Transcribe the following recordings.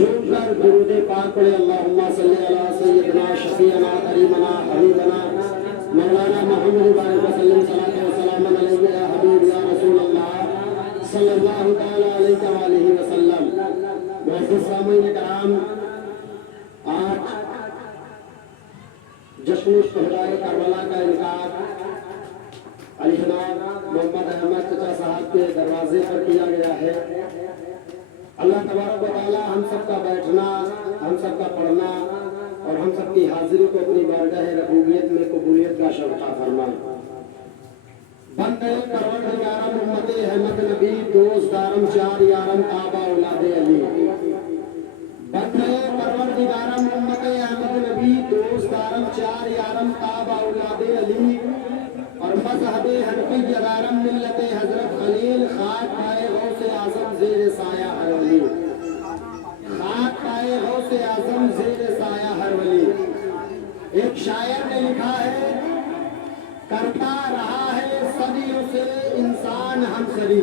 جھوم کر درود پاک پڑھے اللہم صلی علی سیدنا شفیعنا کریمنا حبیبنا مولانا محمد بارک وسلم صلاۃ و سلام علیک یا حبیب یا رسول اللہ صلی اللہ تعالی علیہ وآلہ وسلم۔ معزز سامعین کرام، آج جشن الشہداء کربلا کا انعقاد علی جناب محمد احمد چچا صاحب کے دروازے پر کیا گیا ہے۔ اللہ تبارک و تعالی ہم سب کا بیٹھنا، ہم سب کا پڑھنا اور ہم سب کی حاضری کو اپنی بارگاہ ربوبیت میں قبولیت کا شرف عطا فرمائے۔ بندے پروردگارم امت احمد نبی دوست دارم چار یارم آبا اولاد علی۔ بندے پروردگارم امت احمد نبی دوست دارم چار یارم آبا اولاد علی اور مذہب حنفی یارم ملت حضرت خلیل خاک پائے غوث اعظم زیر سایہ ہر ولی۔ خاک پائے غوث اعظم زیر سایہ ہر ولی۔ ایک شاعر نے لکھا ہے، کرتا رہا ہے صدیوں سے انسان ہمسری۔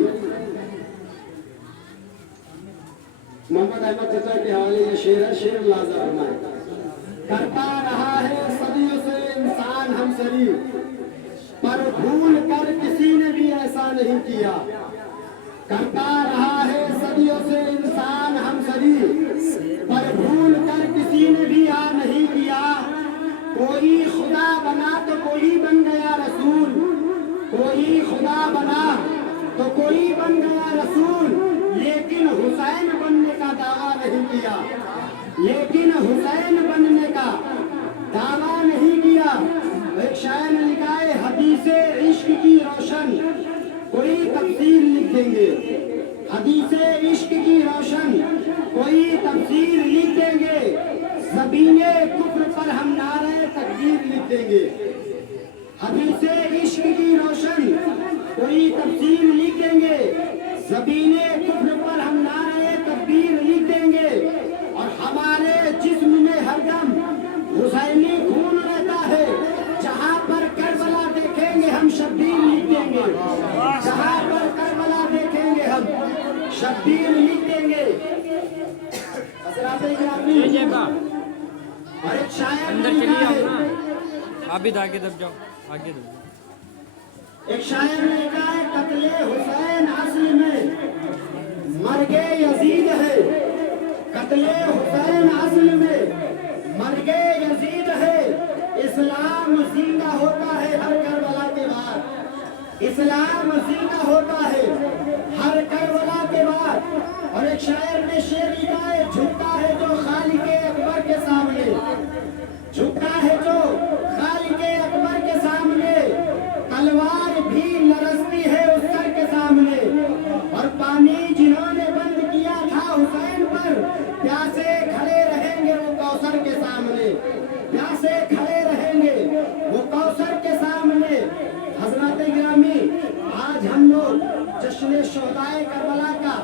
محمد احمد چچا کے حوالے یہ شعر ہے، شعر لازم فرمائے۔ کرتا رہا ہے صدیوں سے انسان ہمسری، پر بھول کر کسی نے بھی ایسا نہیں کیا۔ کرتا رہا ہے صدیوں سے انسان ہمسری، پر بھول کر کسی نے بھی نہیں کیا۔ کوئی خدا بنا تو کوئی بن گیا رسول، کوئی خدا بنا تو کوئی بن گیا رسول، لیکن حسین بننے کا دعویٰ نہیں کیا، لیکن حسین بننے کا دعویٰ نہیں کیا۔ ایک شاعر نے لکھا ہے، حدیث عشق کی روشن کوئی تفسیر لکھ دیں گے، حدیث عشق کی روشن کوئی تفسیر لکھ دیں گے، زبین کفر پر ہم نعرہ تکبیر لکھ دیں گے۔ حدیث عشق کی روشن کوئی تفسیر لکھ دیں گے، زبین کفر پر ہم نعرہ تکبیر لکھ دیں گے، اور ہمارے جسم میں ہر دم حسینی خون رہتا ہے۔ جہاں پر کربلا دیکھیں گے ہم شبیر لکھ دیں گے، جہاں پر کربلا دیکھیں گے ہم شبیر لکھ دیں گے۔ حضرات گرامی، اور ایک شاعر نے لکھا ہے، آپ بھی آگے دب جاؤ، آگے دب جاؤ۔ ایک شاعر نے لکھا ہے، قتل حسین اصل میں مرگ یزید ہے، قتل حسین اصل میں مرگ یزید ہے۔ اسلام زندہ ہوتا ہے ہر کربلا کے بعد، اسلام زندہ ہوتا ہے ہر کربلا کے بعد۔ اور ایک شاعر نے شعر لکھا ہے، جھکتا ہے جو خالق اکبر کے سامنے، جھکتا ہے جو خالق اکبر کے سامنے، تلوار بھی لرزتی ہے اس سر کے سامنے، اور پانی جنہوں نے بند کیا تھا حسین پر، پیاسے کھڑے رہیں گے وہ کوثر کے سامنے، پیاسے کھڑے رہیں گے وہ کوثر کے سامنے۔ حضرات گرامی، آج ہم لوگ جشن شہداء کربلا کا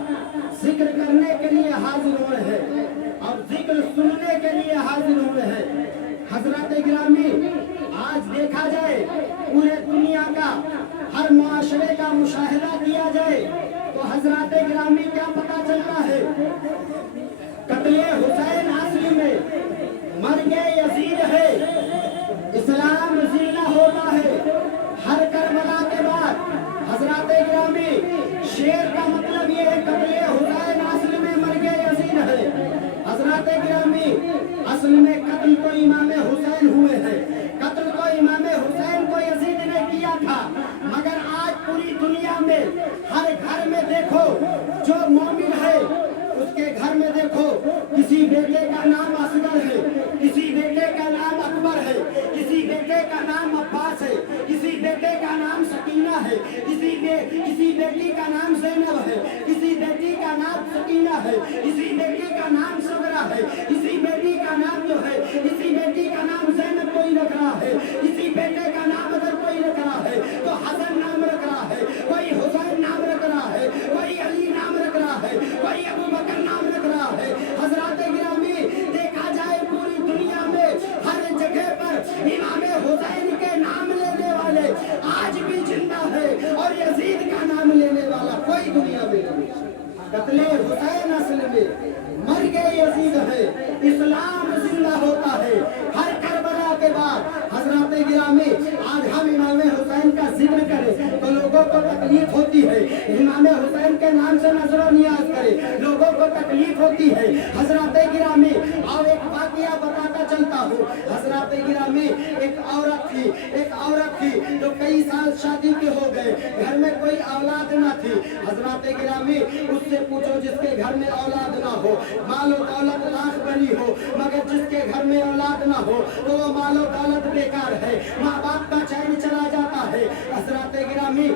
ذکر کرنے کے لیے حاضر ہوئے ہیں اور ذکر سننے کے لیے حاضر ہوئے ہیں۔ حضرات گرامی، آج دیکھا جائے پورے دنیا کا ہر معاشرے کا مشاہدہ کیا جائے تو حضرات گرامی کیا پتہ چلتا ہے؟ قتل حسین اصل میں مرگ یزید ہے۔ اسلام زندہ ہوتا ہے ہر کربلا کے بعد۔ حضرات گرامی، شعر کا مطلب یہ ہے، قتل حسین اصل میں مرگ یزید ہے۔ حضرات گرامی، اصل میں قتل تو امام حسین ہوئے ہیں، قتل تو امام حسین کو یزید نے کیا تھا، مگر آج پوری دنیا میں ہر گھر میں دیکھو جو مومن ہے اس کے گھر میں دیکھو کسی بیٹے کا نام اصغر ہے، کسی بیٹے کا نام اکبر ہے، کسی بیٹے کا نام عباس ہے، کسی بیٹے کا نام سکینہ ہے، کسی بیٹی کا نام زینب ہے، کسی بیٹی کا نام سکینہ ہے، کسی بیٹی کا نام صبرہ ہے، کسی بیٹی کا نام جو ہے، کسی بیٹی کا نام زینب کوئی رکھ رہا ہے، کسی بیٹے کا نام اگر کوئی رکھ رہا ہے تو حسن نام رکھ رہا ہے، کوئی حسین نام رکھ رہا ہے، کوئی علی نام رکھ رہا ہے، کوئی ابو بکر نام رکھ رہا ہے۔ حضرات گرامی، دیکھا جائے پوری دنیا میں ہر جگہ پر امام حسین کے نام لینے والے آج بھی زندہ ہے، اور یزید کا نام لینے والا کوئی دنیا میں نہیں۔ قتل حسین اصل میں यजीद है, इस्लाम जिंदा होता है। हर करबला के बाद हजरत गिरामी, आज हम इमाम हुसैन का जिक्र करें तो लोगों को तकलीफ होती है, इमाम हुसैन के नाम से नजर नियाज करें लोगों को तकलीफ होती है। हजरत गिरामी, और एक वाकया बताता चलता हूँ। हजरत गिरामी, एक औरत थी जो कई साल शादी के हो गए, घर में कोई औलाद ना थी। हजरत गिरामी, उससे पूछो जिसके घर में औलाद ना हो, मालो दौलत लाख बनी हो, मगर जिसके घर में औलाद ना हो तो वो मालो दौलत बेकार है, माँ बाप का चैन चला जाता है। हजरत गिरामी,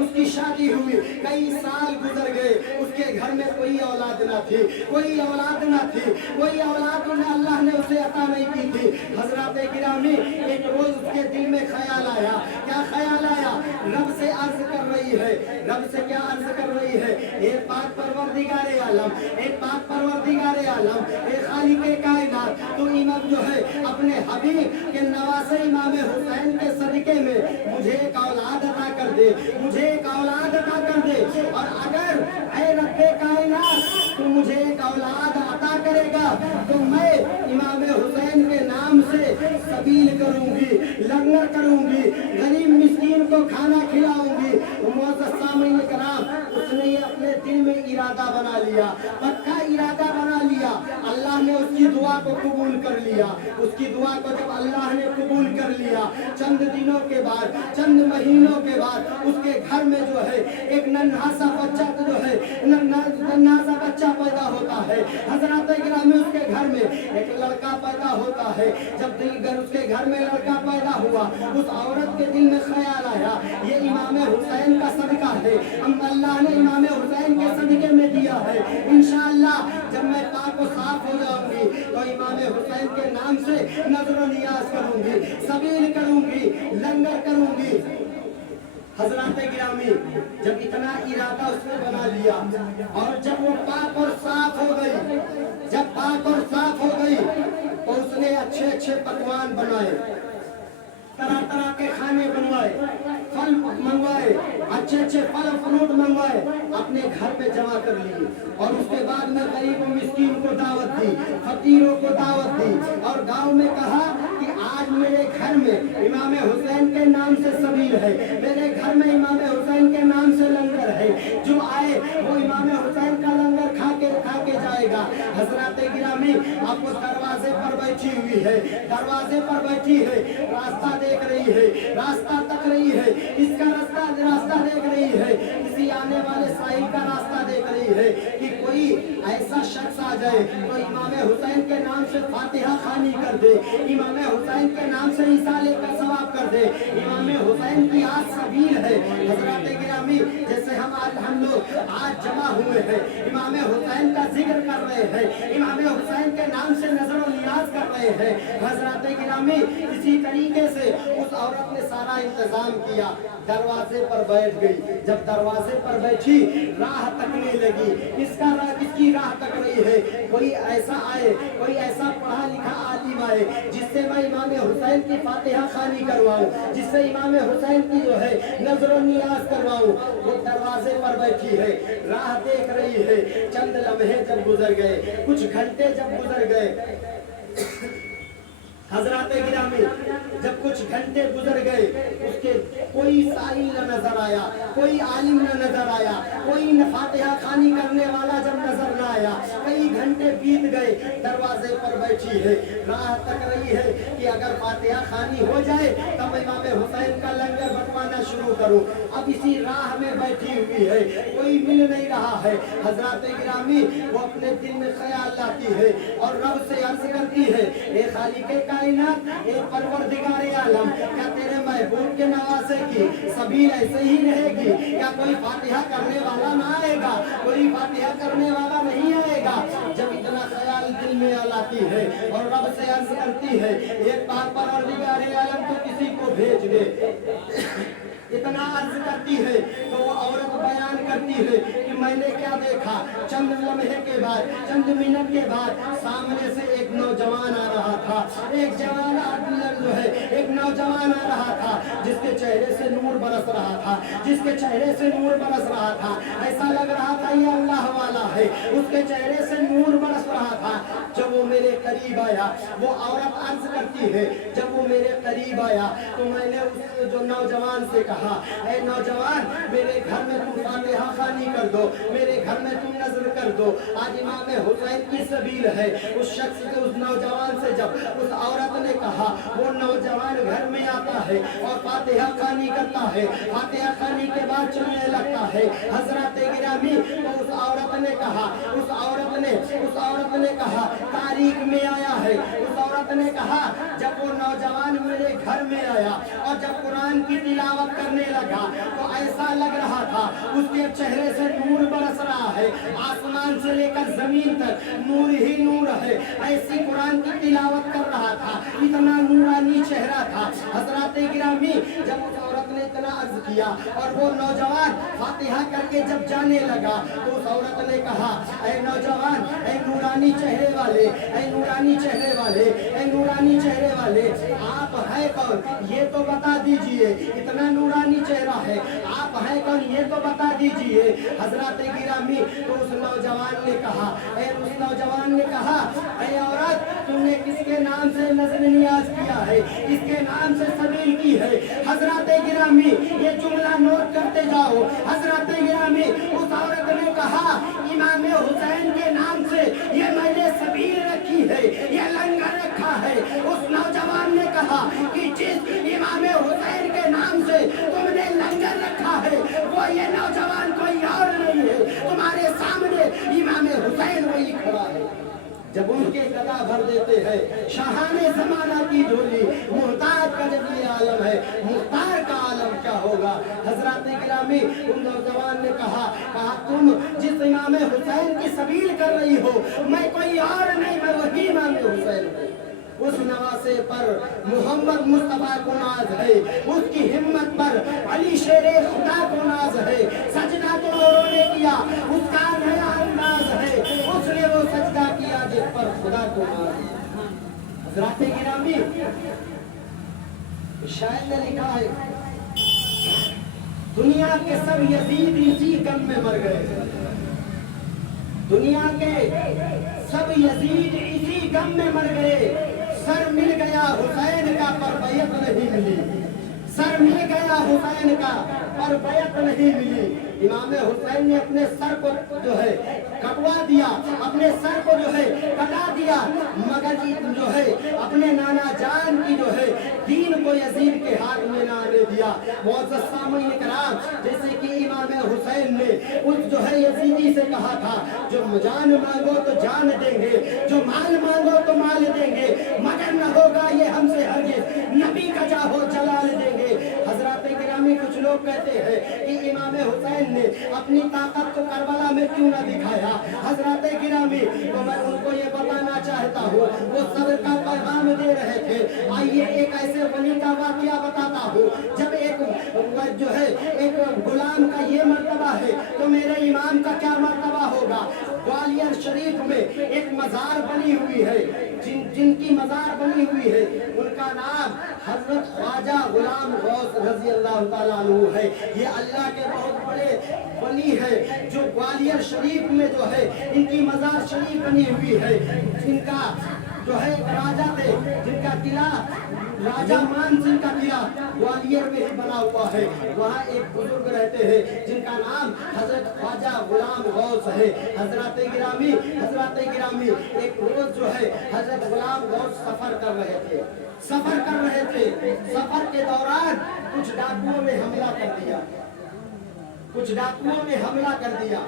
उसकी शादी हुई, कई साल गुजर गए, उसके घर में कोई औलाद ना थी, कोई औलाद अल्लाह ने उसे अता नहीं की थी। हजरत गिरामी, एक रोज उसके दिल में ख्याल आया। क्या ख्याल आया? रब से अर्ज कर रही है। रब से क्या अर्ज कर रही है? ए पाक परवरदिगारे आलम, ए पाक परवरदिगारे आलम, ए खालिके कायनात, तो इमाम जो है अपने हबीब के नवासे इमाम हुसैन के सदके में मुझे एक औलाद अता कर दे, मुझे एक औलाद अता कर दे। और अगर ऐ रब्बे कायनात तू मुझे एक औलाद अता करेगा तो मैं इमाम हुसैन के नाम से सबील करूंगी, लंगर करूंगी, गरीब मिस्कीन को खाना खिलाऊंगी। मुअज़्ज़ज़ सामीन कराम, उसने ये अपने दिल में इरादा बना लिया, पक्का इरादा बना लिया। अल्लाह ने उसकी दुआ को कबूल कर लिया। उसकी दुआ को जब अल्लाह ने कबूल कर लिया, चंद दिनों के बाद, चंद महीनों के बाद उसके घर में जो है एक नन्हा सा बच्चा पैदा होता है। हजरत गिरामी, उसके घर में एक लड़का पैदा होता है। जब उसके घर में लड़का पैदा हुआ, उस औरत के दिल में ख्याल आया, ये इमाम हुसैन का सदका है, अल्लाह ने इमाम हुसैन के सदके में दिया है। इंशाअल्लाह जब मैं पाक व साफ हो जाऊंगी तो इमाम हुसैन के नाम से नजर नियाज करूंगी, सबील करूंगी, लंगर करूंगी। हजरत गिरामी, जब इतना इरादा उसने बना लिया और जब वो पाक और साफ हो गई, जब पाक और साफ हो गई तो उसने अच्छे अच्छे पकवान बनाए, तरह तरह के खाने बनवाए, फल मंगवाए, अच्छे अच्छे फल फ्रूट मंगवाए, अपने घर पे जमा कर लिए। और उसके बाद में गरीब मिस्कीन को दावत दी, फकीरों को दावत दी, और गांव में कहा कि आज मेरे घर में इमाम हुसैन के नाम से सबील है, मेरे घर में इमाम हुसैन के नाम से लंगर है, जो आए वो इमाम हुसैन का लंगर खा के जाएगा। हजरत गिरामी आपको दरवाजे पर बैठी हुई है, दरवाजे पर बैठी है, रास्ता देख रही है, रास्ता तक रही है, इसका रास्ता देख रही है, किसी आने वाले साहिल का रास्ता देख रही है कि कोई ऐसा शख्स आ जाए तो इमाम हुसैन के नाम से फातिहा खानी कर दे, इमाम हुसैन के नाम से इसाले का सवाब कर दे। इमाम हुसैन की आज सबील है। हजरत गिरामी, जैसे हम लोग आज जमा हुए हैं, इमाम हुसैन का जिक्र कर रहे हैं, इमाम हुसैन के नाम से नजर नियाज कर रहे हैं। हजरत गिरामी, इसी तरीके से उस औरत ने सारा इंतजाम किया, दरवाजे पर बैठ गई। जब दरवाजे पर बैठी, राह तकने लगी, किसकी राह तक रही है? कोई ऐसा आए, कोई ऐसा पढ़ा लिखा आलिम आए जिससे मैं इमाम हुसैन की फातिहा खानी करवाऊं, जिससे इमाम हुसैन की जो है नजर नियाज करवाऊं। वो दरवाजे पर बैठी है, राह देख रही है। चंद लम्हे जब गुजर गए, कुछ घंटे जब गुजर गए, हजरत गिरामी, जब कुछ घंटे गुजर गए, उसके कोई साहिल न नजर आया, कोई आलिम न नजर आया, कोई फातिहा खानी करने वाला जब नजर न आया, कई घंटे बीत गए, दरवाजे पर बैठी है, राह तक रही है कि अगर फातिहा खानी हो जाए तब इमाम हुसैन का लंगर बंटवाना शुरू करूं। अब इसी राह में बैठी हुई है, कोई मिल नहीं रहा है। हजरत गिरामी, वो अपने दिल में ख्याल लाती है और रब से अर्ज करती है, ए खालिके कायनात, ए परवरदिगारे आलम, क्या तेरे महबूब के नवासे की सबील ऐसे ही रहेगी? क्या कोई फातिहा करने वाला ना आएगा? कोई फातिहा करने वाला नहीं आएगा? जब इतना ख्याल दिल में लाती है और रब से अर्ज करती है एक बात परवरदिगार आलम तो किसी को भेज दे। इतना अर्ज करती है तो वो औरत बयान करती है कि मैंने क्या देखा, चंद लम्हे के बाद, चंद मिनट के बाद सामने से एक नौजवान आ रहा था, एक जवान जो है एक नौजवान आ रहा था जिसके चेहरे से नूर बरस रहा था, जिसके चेहरे से नूर बरस रहा था, ऐसा लग रहा था ये अल्लाह वाला है, उसके चेहरे से नूर बरस रहा था। जब वो मेरे करीब आया, वो औरत अर्ज करती है, जब वो मेरे करीब आया तो मैंने उस जो नौजवान से कहा, ऐ नौजवान मेरे घर में तुम फातिहा खानी कर दो, मेरे घर में तुम नजर कर दो, आज इमाम हुसैन की सबील है। उस शख्स से, उस नौजवान से जब उस औरत ने कहा, वो नौजवान घर में आता है और फातिहा खानी करता है, फातिहा खानी के बाद चलने लगता है। हजरत गिरामी तो उस औरत ने कहा, उस औरत ने कहा तारीख में आया है, उस औरत ने कहा जब वो नौजवान मेरे घर में आया और जब कुरान की तिलावत करने लगा तो ऐसा लग रहा था उसके चेहरे से नूर बरस रहा है, आसमान से लेकर जमीन तक नूर ही नूर है, ऐसी कुरान की तिलावत कर रहा था, इतना नूरानी चेहरा था। हजरत गिरामी जब उस औरत ने इतना अर्ज किया और वो नौजवान फातिहा करके जब जाने लगा तो उस औरत ने कहा, ऐ नौजवान, ऐ नूरानी चेहरे वाले, ऐ नूरानी चेहरे वाले, ऐ नूरानी चेहरे वाले, आप है कौन ये तो बता दीजिए, इतना नूरानी चेहरा है, आप है कौन ये तो बता दीजिए। हजरत गिरामी तो उस नौजवान ने कहा, उस नौजवान ने कहा, ऐ औरत तुमने किसके नाम से नजर नियाज किया है, किसके नाम से सबील की है। हजरत गिरामी ये जुमला नोट करते जाओ, हजरत गिरामी उस औरत ने कहा इमाम हुसैन के नाम से ये मैंने सबील रखी है, ये लंगर रखा है। उस नौजवान ने कहा कि जिस इमाम हुसैन के नाम से तुमने लंगर रखा है वो ये नौजवान कोई और नहीं है, तुम्हारे सामने इमाम हुसैन वही खड़ा है। जब उनके गदा भर देते हैं शाहाने जमाना की झोली, मुहताज का जब ये आलम है, मुख्तार का आलम क्या होगा। हजरत गिरामी उन नौजवान ने कहा तुम जिस इमाम हुसैन की सबील कर रही हो मैं कोई और नहीं, मैं वही इमाम हुसैन हूँ। उस नवासे पर मोहम्मद मुस्तफा को नाज है, उसकी हिम्मत पर अली शेरे खुदा को नाज है। सजदा तो लोगों ने किया, उसका नया अंदाज है, उसने वो सजदा किया जिस पर खुदा को नाज है। हजरत गिरामी शायर ने लिखा है दुनिया के सब यजीद इसी गम में मर गए, दुनिया के सब यजीद इसी गम में मर गए। सर मिल गया हुसैन का पर बैत नहीं मिली, सर मिल गया हुसैन का पर बैत नहीं मिली। इमाम हुसैन ने अपने सर को जो है कटवा दिया, अपने सर को जो है कटा दिया, मगर जो है अपने नाना जान की जो है दीन को यजीद के हाथ में ना आने दिया। मुअज़्ज़ज़ सामीन इकराम, जैसे कि इमाम हुसैन ने उस जो है यजीदी से कहा था जो जान मांगो तो जान देंगे, जो माल मांगो तो माल देंगे, मगर न होगा ये हमसे हरगिज़ नबी का जाहो जलाल देंगे। हजरत गिरामी कुछ लोग कहते हैं कि इमाम हुसैन ने अपनी ताकत को करबला में क्यों न दिखाया। हजरत गिरामी तो मैं उनको ये बताना चाहता हूँ, वो सब्र का पैगाम दे रहे थे। आइए एक ऐसे वली का वाकया बताता हूँ, जब एक जो है एक गुलाम का ये मर्तबा है तो मेरे इमाम का क्या मर्तबा होगा। ग्वालियर शरीफ में एक मजार बनी हुई है, जिनकी मजार बनी हुई है उनका नाम हजरत ख्वाजा गुलाम गौस रजी अल्लाह ताला अन्हु है। ये अल्लाह के बहुत बड़े वली है जो ग्वालियर शरीफ में जो है इनकी मजार शरीफ बनी हुई है। इनका जो है एक राजा थे जिनका किला राजा मान सिंह का किला ग्वालियर में ही बना हुआ है। वहाँ एक बुजुर्ग रहते हैं जिनका नाम हजरत ख्वाजा गुलाम गौस है। हजरत गिरामी एक रोज जो है हजरत गुलाम गौस सफर कर रहे थे। सफर के दौरान कुछ डाकुओं ने हमला कर दिया।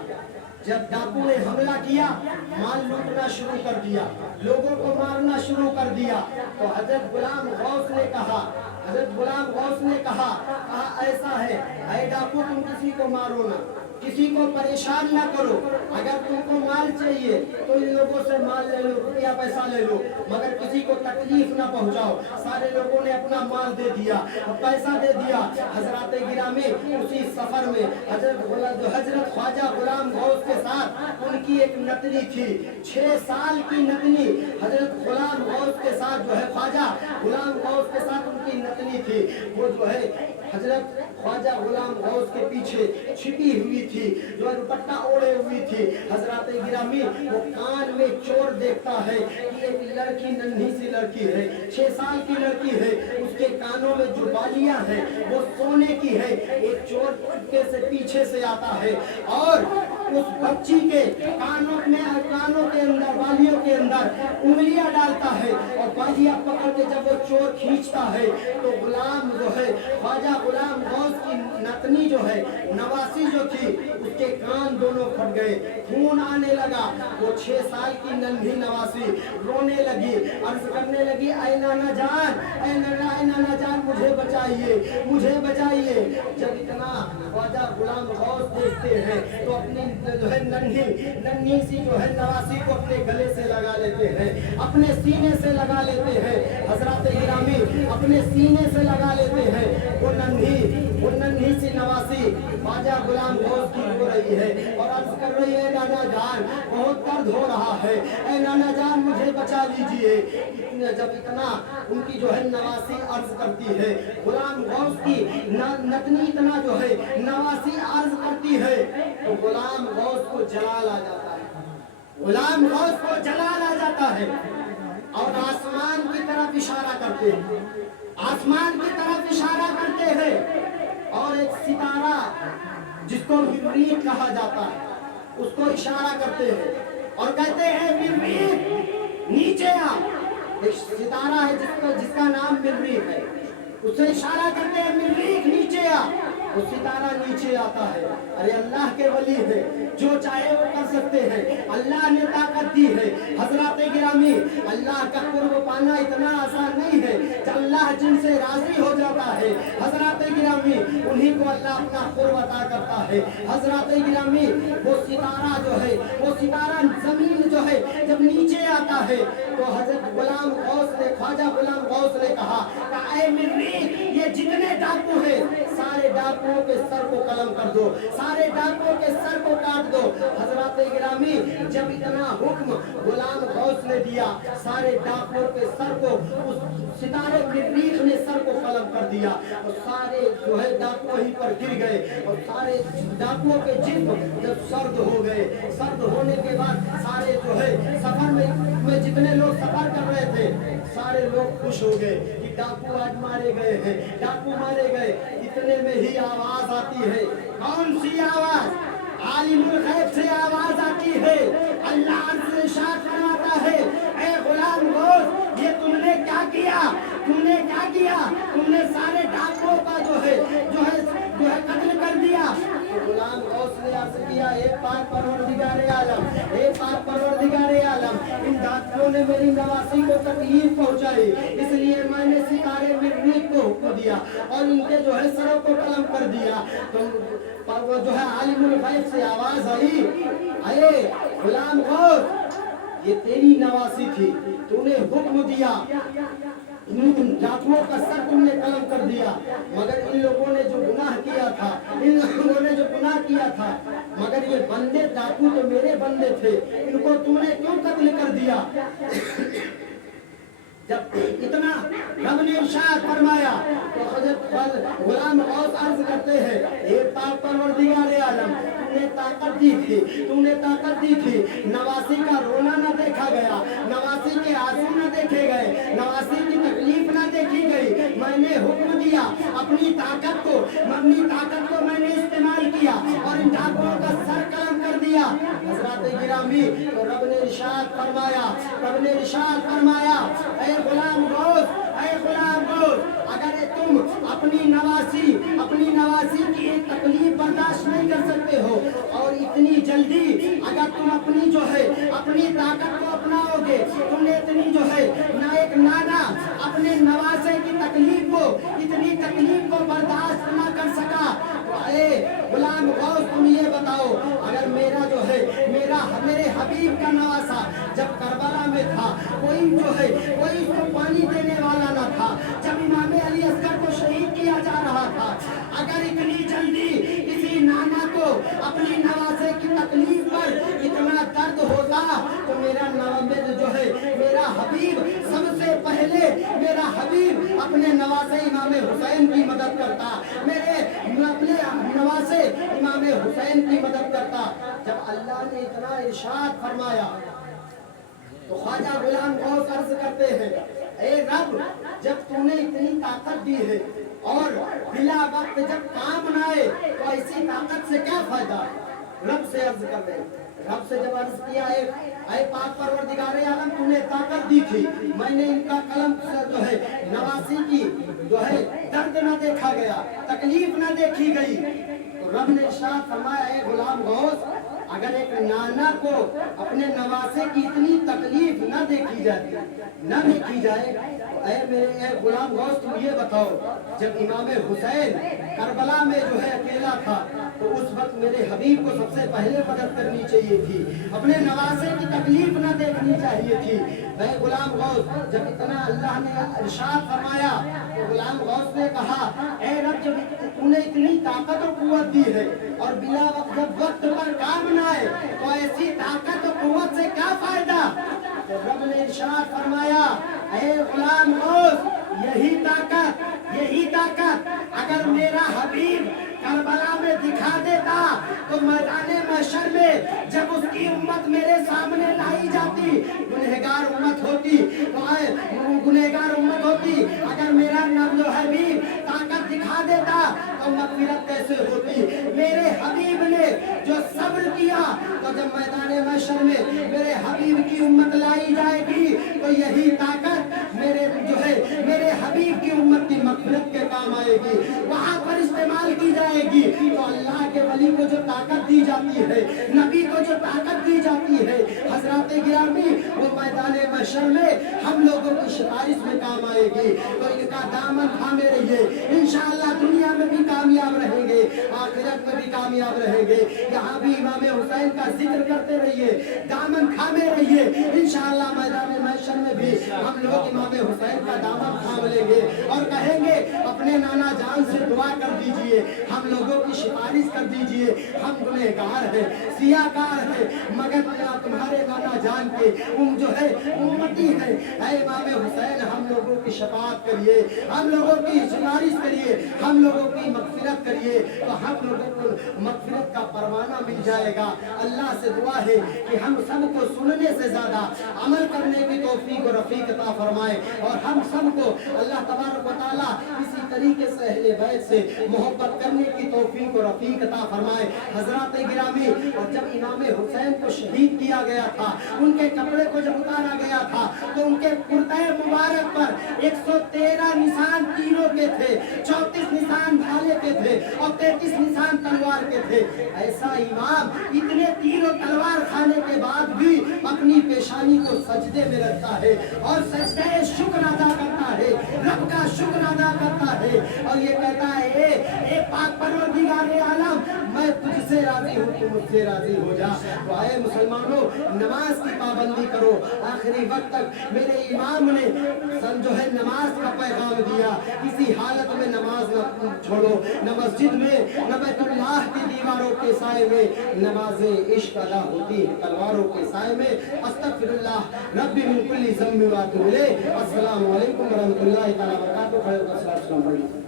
जब डाकू ने हमला किया, माल लूटना शुरू कर दिया, लोगों को मारना शुरू कर दिया, तो हजरत गुलाम गौस ने कहा ऐसा है, ऐ डाकू तुम किसी को मारो ना, किसी को परेशान ना करो। अगर तुमको माल चाहिए तो इन लोगों से माल ले लो, रुपया पैसा ले लो, मगर किसी को तकलीफ ना पहुंचाओ। सारे लोगों ने अपना माल दे दिया, पैसा दे दिया। हजरत गिरामी उसी सफर में हजरत ख्वाजा गुलाम गौस के साथ उनकी एक नतनी थी, 6 साल की नतनी। हजरत गुलाम गौस के साथ जो है ख्वाजा गुलाम गौस के साथ उनकी नतनी थी, वो जो है हजरत ख्वाजा गुलाम गौस के पीछे छिपी हुई थी, जो है दुपट्टा ओढ़े हुई थी। हजरत गिरामी वो कान में चोर देखता है कि एक लड़की, नन्ही सी लड़की है, 6 साल की लड़की है, उसके कानों में जो बालियां हैं वो सोने की है। एक चोर चुपके से पीछे से आता है और उस बच्ची के कानों के अंदर, बालियों के अंदर उंगलियां डालता है और बालियां पकड़ के जब वो चोर खींचता है तो गुलाम जो है ख्वाजा गुलाम गौस की नतनी जो है, नवासी जो थी, उसके कान दोनों फट गए, खून आने लगा। वो 6 साल की नन्ही नवासी रोने लगी, अर्ज करने लगी, ऐ नाना जान, ऐ नाना जान, मुझे बचाइए, मुझे बचाइए। जब इतना ख्वाजा गुलाम गौस देखते हैं तो अपनी जो है नन्ही सी जो है नवासी को अपने गले से लगा लेते हैं, अपने सीने से लगा लेते हैं। हजरत गिरामी अपने सीने से लगा लेते हैं। वो नन्ही सी नवासी ख्वाजा गुलाम गौस की रो रही है और अर्ज कर रही है, नाना जान बहुत दर्द हो रहा है, ऐ नाना जान मुझे बचा लीजिए। जब इतना उनकी जो है नवासी अर्ज करती है, गुलाम गौस की नतनी इतना जो है नवासी अर्ज करती है तो गुलाम गौस को जलाल आ जाता है, गुलाम गौस को जलाल आ जाता है और आसमान की तरफ इशारा करते हैं, आसमान की तरफ इशारा करते हैं और एक सितारा जिसको मिर्रीख कहा जाता है उसको इशारा करते हैं और कहते हैं, मिर्रीख नीचे आ। एक सितारा है जिसका नाम मिर्रीख है, उससे इशारा करते हैं, मिर्रीख नीचे आ। वो सितारा नीचे आता है। अरे अल्लाह के वली है, जो चाहे वो कर सकते हैं, अल्लाह ने ताकत दी है। हजरत गिरामी अल्लाह का कुर्ब पाना इतना आसान नहीं है, अल्लाह जिनसे राजी हो जाता है हजरत गिरामी उन्हीं को अल्लाह अपना कुर्ब अता करता है। हजरत गिरामी वो सितारा जो है, वो सितारा जमीन जो है जब नीचे आता है तो हजरत गुलाम गौस ने, ख्वाजा गुलाम गौस ने कहा, ऐ मिर्रीख, ये जितने डाकू हैं सारे डाकुओं के सर को कलम कर दो, सारे डाकुओं के सर को काट दो। हजरत गिरामी जब इतना हुक्म गुलाम गौस ने दिया, सारे डाकुओं के सर को उस सितारे मिर्रीख ने सर को कलम कर दिया और सारे जो है डाकू वहीं पर गिर गए और सारे डाकुओं के जिस्म जब सर्द हो गए, सर्द होने के बाद सारे जो है सफर में जितने लोग सफर कर रहे थे सारे लोग खुश हो गए कि डाकू आज मारे गए हैं, डाकू मारे गए। इतने में ही आवाज आती है, कौन सी आवाज? आलिमुल गैब से आवाज आती है। अल्लाह से इरशाद फरमाता है, ऐ गुलाम गौस, ये तुमने क्या किया, तुमने क्या किया? तुमने सारे डाकुओं का जो है कत्ल कर दिया। तो गुलाम गौस ने अर्ज किया, एक पाक परवरदिगारे आलम, एक पाक परवरदिगारे आलम, इन डाकुओं ने मेरी नवासी को तकलीफ पहुंचाई, इसलिए मैंने सितारे मिर्रीख को हुक्म दिया और इनके जो है सरों को कलम कर दिया। तो वो जो है आलिमुल गैब से आवाज आई, अरे गुलाम गौस, ये तेरी नवासी थी, तूने हुक्म दिया, इन डाकुओं का सर तुमने कलम कर दिया, मगर इन लोगों ने जो गुनाह किया था, इन लोगों ने जो गुनाह किया था, मगर ये बंदे डाकू तो मेरे बंदे थे, इनको तुमने क्यों कत्ल कर दिया? जब इतना रब ने इरशाद फरमाया तो हजरत गुलाम गौस अर्ज करते हैं, एक पाक परवरदिगारे आलम, तूने ताकत दी थी, तूने ताकत दी थी, नवासी का रोना ना देखा गया, नवासी के आंसू ना देखे गए, नवासी की तकलीफ ना देखी गई। मैंने हुक्म दिया, अपनी ताकत को मैंने इस्तेमाल किया और इन डाकुओं का सर कलम कर दिया। हजरत गिरामी तो रब ने इरशाद फरमाया, ऐ गुलाम गौस, अगर तुम अपनी नवासी की एक तकलीफ बर्दाश्त नहीं कर सकते हो और इतनी जल्दी अगर तुम अपनी ताकत को अपनाओगे لیے تم نے اتنی جو ہے نہ ایک نانا اپنے نواسے کی تکلیف کو اتنی تکلیف کو برداشت نہ کر سکا. اے غلام غوث تم یہ بتاؤ اگر میرا جو ہے میرے حبیب کا نواسا جب کربلا میں تھا کوئی جو ہے کوئی اس کو پانی دینے والا نہ تھا جب امام علی اصغر کو شہید کیا جا رہا تھا اگر اتنی جلدی کسی نانا کو اپنی نواسے کی تکلیف پر اتنا درد ہوتا تو میرا نوابد جو ہے میرا حبیب سب سے پہلے میرا حبیب اپنے نواسے امام حسین کی مدد کرتا میرے اپنے نواسے امام حسین کی مدد کرتا. جب اللہ نے اتنا ارشاد فرمایا تو خواجہ غلام غوث عرض کرتے ہیں اے رب جب تو نے اتنی طاقت دی ہے اور بلا وقت جب کام نہ آئے تو ایسی طاقت سے کیا فائدہ. رب سے عرض کر رہے رب سے جب عرض کیا اے پاک پروردگار عالم تو نے طاقت دی تھی میں نے ان کا قلم سے جو ہے نواسی کی جو ہے درد نہ دیکھا گیا تکلیف نہ دیکھی گئی تو رب نے ارشاد فرمایا اے غلام غوث اگر ایک نانا کو اپنے نواسے کی اتنی تکلیف نہ دیکھی جائے اے میرے غلام غوث تم یہ بتاؤ جب امام حسین کربلا میں جو ہے اکیلا تھا تو اس وقت میرے حبیب کو سب سے پہلے مدد کرنی چاہیے تھی اپنے نواسے کی تکلیف نہ دیکھنی چاہیے تھی. اے غلام غوث جب اتنا اللہ نے ارشاد فرمایا تو غلام غوث نے کہا اے رب جب تو نے اتنی طاقت و قوت دی ہے اور بلا وقت جب وقت پر کام نہ آئے تو ایسی طاقت و قوت سے کیا فائدہ. تو رب نے ارشاد فرمایا اے غلام غوث یہی طاقت اگر میرا حبیب کربلا میں دکھا دیتا تو میدان محشر میں جب اس کی امت میرے سامنے لائی جاتی گنہگار امت ہوتی اگر میرا نبی حبیب طاقت دکھا دیتا تو مغفرت کیسے ہوتی. میرے حبیب نے جو صبر کیا تو جب میدان محشر میں میرے حبیب کی امت لائی جائے گی تو یہی طاقت میرے حبیب کی امت کی مغفرت کے کام آئے گی وہاں پر استعمال کی جائے گی. تو اللہ کے ولی کو جو طاقت دی جاتی ہے نبی کو جو طاقت دی جاتی ہے حضرات گرامی وہ میدان محشر میں ہم لوگوں کی سفارش میں کام آئے گی. تو ان کا دامن تھامے رہیے انشاءاللہ دنیا میں بھی کامیاب رہیں گے آخرت میں بھی کامیاب رہیں گے. یہاں بھی امام حسین کا ذکر کرتے رہیے دامن تھامے رہیے انشاءاللہ میدان محشر میں بھی ہم لوگ امام حسین کا دامن تھام لیں گے اور کہیں گے اپنے نانا جان سے دعا کر دیجئے ہم لوگوں کی سفارش کر دیجئے ہم گنہگار ہیں سیاہ کار ہیں مگر تمہارے نانا جان کے جو ہے امتی ہیں. اے امام حسین ہم لوگوں کی شفاعت کریے ہم لوگوں کی سفارش کریے ہم لوگوں کی مغفرت کریے تو ہم لوگوں کو مغفرت کا پروانہ مل جائے گا. اللہ سے دعا ہے کہ ہم سب کو سننے سے زیادہ عمل کرنے کی توفیق و رفیق عطا فرمائے اور ہم سب کو اللہ تبارک و تعالی اسی طریقے سے اہل بیت سے محبت کرنے کی توفیق و رفیق عطا فرمائے. حضرات گرامی اور جب امام حسین کو شہید کیا گیا تھا ان کے کپڑے کو جب اتارا گیا تھا تو ان کے کرتے مبارک پر 113 نشان تیروں کے تھے 34 نشان بھالے کے تھے اور 33 نشان تلوار کے تھے. ایسا امام اتنے تیر و تلوار کھانے کے بعد بھی اپنی پیشانی کو سجدے میں رکھتا ہے اور سجدے شکر ادا کرتا ہے رب کا شکر ادا کرتا ہے اور یہ کہتا ہے اے پاک پروردگار عالم میں تجھ سے راضی ہوں تو مجھ سے راضی ہو جا. تو اے مسلمانوں نماز کی پابندی کرو آخری وقت تک میرے امام نے جو ہے نماز کا پیغام دیا کسی حالت میں نماز نہ چھوڑو نہ مسجد میں نہ بیت اللہ کی دیواروں کے سائے میں نماز عشق ادا ہوتی ہے تلواروں کے سائے میں. استغفر اللہ ربی من کل ذنب و اتوب الیہ. السلام علیکم ورحمۃ اللہ تعالی وبرکاتہ.